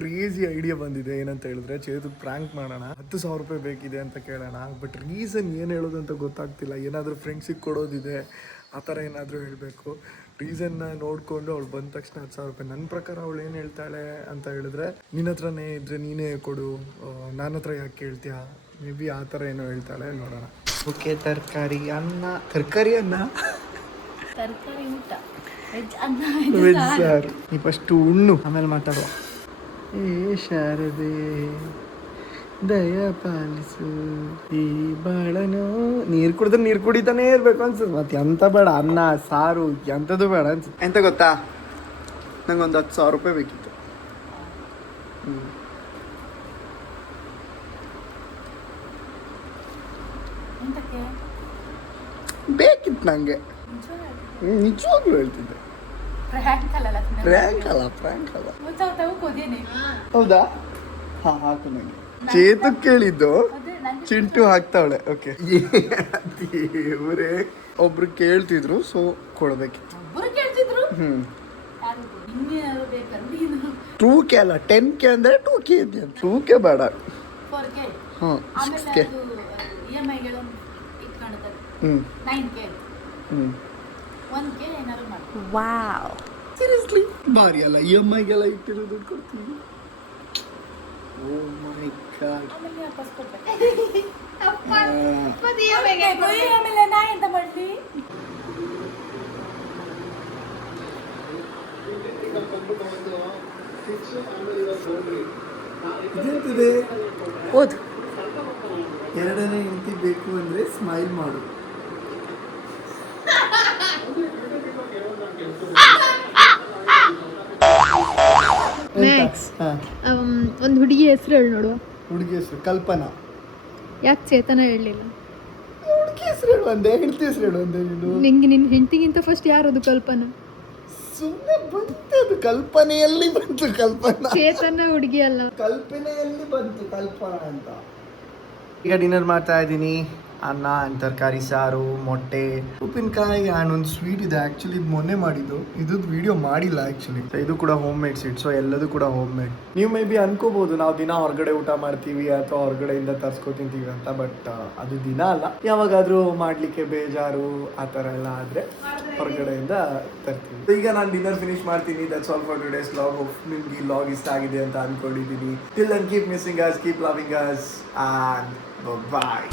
Crazy idea ಬಂದಿದೆ. ಏನಂತ ಹೇಳಿದ್ರೆ ಚೇತು ಪ್ರ್ಯಾಂಕ್ ಮಾಡೋಣ, 10,000 ರೂಪಾಯಿ ಬೇಕಿದೆ ಅಂತ ಕೇಳೋಣ. ಬಟ್ ರೀಸನ್ ಏನು ಹೇಳೋದು ಅಂತ ಗೊತ್ತಾಗ್ತಿಲ್ಲ. ಏನಾದರೂ ಫ್ರೆಂಡ್ಸಿಗೆ ಕೊಡೋದಿದೆ, ಆ ಥರ ಏನಾದರೂ ಹೇಳಬೇಕು. ರೀಸನ್ನ ನೋಡಿಕೊಂಡು ಅವಳು ಬಂದ ತಕ್ಷಣ 10,000 ರೂಪಾಯಿ. ನನ್ನ ಪ್ರಕಾರ ಅವಳು ಏನು ಹೇಳ್ತಾಳೆ ಅಂತ ಹೇಳಿದ್ರೆ, ನಿನ್ನ ಹತ್ರನೇ ಇದ್ದರೆ ನೀನೇ ಕೊಡು, ನನ್ನ ಹತ್ರ ಯಾಕೆ ಕೇಳ್ತೀಯಾ, ಮೇ ಬಿ ಆ ಥರ ಏನೋ ಹೇಳ್ತಾಳೆ. ನೋಡೋಣ. ಓಕೆ, ತರಕಾರಿ ಅನ್ನ ತರಕಾರಿ ಊಟ, ವೆಜ್ ಸಾರ್. ನೀ ಫಸ್ಟು ಉಣ್ಣು, ಆಮೇಲೆ ಮಾತಾಡುವ. ಏ ಶಾರದೆ ದಯ ಪಾಲಿಸು ಈ ಬಾಳನು. ನೀರು ಕುಡಿದ್ರೆ ನೀರು ಕುಡಿತಾನೆ ಇರ್ಬೇಕು ಅನ್ಸುತ್ತೆ. ಮತ್ತೆ ಎಂತ ಬೇಡ, ಅನ್ನ ಸಾರು ಎಂಥದ್ದು ಬೇಡ ಅನ್ಸುತ್ತೆ. ಎಂತ ಗೊತ್ತಾ, ನಂಗೊಂದು 10,000 ರೂಪಾಯಿ ಬೇಕಿತ್ತು. ಬೇಕಿತ್ತು ನಂಗೆ, ನಿಜವಾಗ್ಲೂ ಹೇಳ್ತಿದ್ದೆ. ಪ್ರ್ಯಾಂಕ್ ಅಲ್ಲ. ಹೌದಾ? ಹಾ, ಹಾಕು ನಂಗೆ. ಚೇತು ಕೇಳಿದ್ದು, ಚಿಂಟು ಹಾಕ್ತಾವಳೆ. ಓಕೆ, ದೇವ್ರೇ. ಒಬ್ರು ಕೇಳ್ತಿದ್ರು, ಸೊ ಕೊಡ್ಬೇಕಿತ್ತು. 2K ಅಲ್ಲ, 10K ಅಂದ್ರೆ 2K ಇದೆ. 2K ಬೇಡ. 6K. 1K ಏನಾದ್ರು ಮಾಡಿ. ವಾವ್, ಸೀರಿಯಸ್ಲಿ ಭಾರಿ ಅಲ್ಲ. EMIಗೆಲ್ಲ ಇಟ್ಟಿರೋ ದುಡ್ಡು ಕೊಡ್ತೀವಿ. ಓ ಮೈ ಗಾಡ್. ಆಮೇಲೆ ವಾಪಸ್ ಕೊಡ್ಬೇಕು. ಆಮೇಲೆ ನಾ ಎಂತ ಮಾಡ್ಲಿ? ಇದಂತಿದೆ. ಓದು. ಎರಡನೇ ಹೆಂಡತಿ ಬೇಕು ಅಂದ್ರೆ ಸ್ಮೈಲ್ ಮಾಡು. ಒಂದು ಹುಡುಗಿ ಹೆಸರು ಹೇಳಿ ನೋಡುವ. ಹುಡುಗಿ ಹೆಸರು ಕಲ್ಪನಾ. ಯಾಕೆ ಚೇತನ ಹೇಳಲಿಲ್ಲ? ಹುಡುಗಿ ಹೆಸರು ಹೇಳು ಒಂದೇ, ಹೆಂಡತಿ ಹೆಸರು ಹೇಳು ಒಂದೇ. ನಿಂಗೆ ನಿನ್ನ ಹೆಂಡತಿಗಿಂತ ಫಸ್ಟ್ ಯಾರದು? ಕಲ್ಪನಾ. ಸುಮ್ಮನೆ ಬಂತದು, ಕಲ್ಪನೆಯಲ್ಲಿ ಬಂತು ಕಲ್ಪನಾ. ಚೇತನ ಹುಡುಗಿ ಅಲ್ಲ, ಕಲ್ಪನೆಯಲ್ಲಿ ಬಂತು ಕಲ್ಪನಾ ಅಂತ. ಈಗ ಡಿನ್ನರ್ ಮಾಡ್ತಾ ಇದ್ದೀನಿ. ಅನ್ನ ಆ್ಯಂಡ್ ತರಕಾರಿ ಸಾರು, ಮೊಟ್ಟೆ, ಉಪ್ಪಿನಕಾಯಿ ಆ್ಯಂಡ್ ಒಂದು ಸ್ವೀಟ್ ಇದೆ. ಆ್ಯಕ್ಚುಲಿ ಇದು ಮೊನ್ನೆ ಮಾಡಿದ್ದು, ಇದು ವಿಡಿಯೋ ಮಾಡಿಲ್ಲ ಆ್ಯಕ್ಚುಲಿ. ಇದು ಕೂಡ ಹೋಮ್ ಮೇಡ್ ಸ್ವೀಟ್, ಸೊ ಎಲ್ಲದೂ ಕೂಡ ಹೋಮ್ ಮೇಡ್. ನೀವು ಮೇ ಬಿ ಅನ್ಕೋಬೋದು ನಾವು ದಿನ ಹೊರಗಡೆ ಊಟ ಮಾಡ್ತೀವಿ ಅಥವಾ ಹೊರಗಡೆಯಿಂದ ತರಿಸ್ಕೊ ತಿಂತೀವಿ ಅಂತ. ಬಟ್ ಅದು ದಿನ ಅಲ್ಲ, ಯಾವಾಗಾದರೂ ಮಾಡಲಿಕ್ಕೆ ಬೇಜಾರು ಆ ಥರ ಎಲ್ಲ ಆದರೆ ಹೊರಗಡೆಯಿಂದ ತರ್ತೀವಿ. ಈಗ ನಾನು ಡಿನ್ನರ್ ಫಿನಿಶ್ ಮಾಡ್ತೀನಿ. That's all for today's vlog. ನಿಮ್ಗೆ ಈ ವ್ಲಾಗ್ ಇಷ್ಟ ಆಗಿದೆ ಅಂತ ಅನ್ಕೊಂಡಿದ್ದೀನಿ. Till then keep missing us, keep loving us and bye.